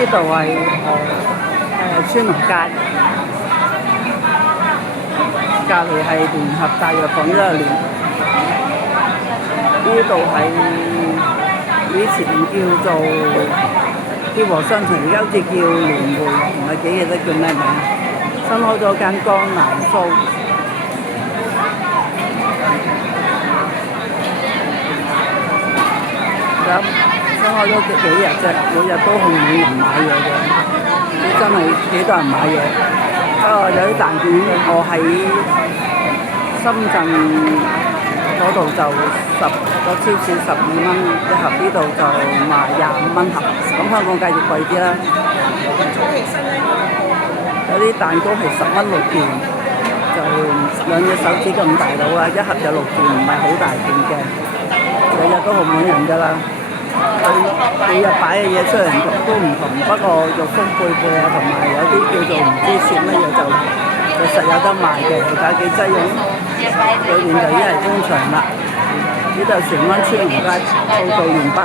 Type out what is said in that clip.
呢度係川龍街，隔離係聯合大藥房1年。呢度係以前叫做和商場，而家好似叫聯匯，唔係幾記得叫咩名。新開咗間江南蘇，咁新開咗幾日啫，每日都好滿人買嘢嘅，真係幾多人買嘢。不過有啲蛋卷，我喺深圳嗰度就個超市12蚊一盒，呢度就賣25蚊盒，咁香港繼續貴啲啦。有啲蛋糕係10蚊6件，就2隻手指咁大到啦，一盒就6件，唔係好大件嘅，日日都好滿人㗎啦。佢每日擺嘅嘢出嚟都唔同，不過肉鬆貝貝啊，同埋有啲叫做唔知鱔乜嘢就實有得賣嘅，而家幾擠擁，裏面就已經係工場啦。呢度荃灣川龍街報道完畢。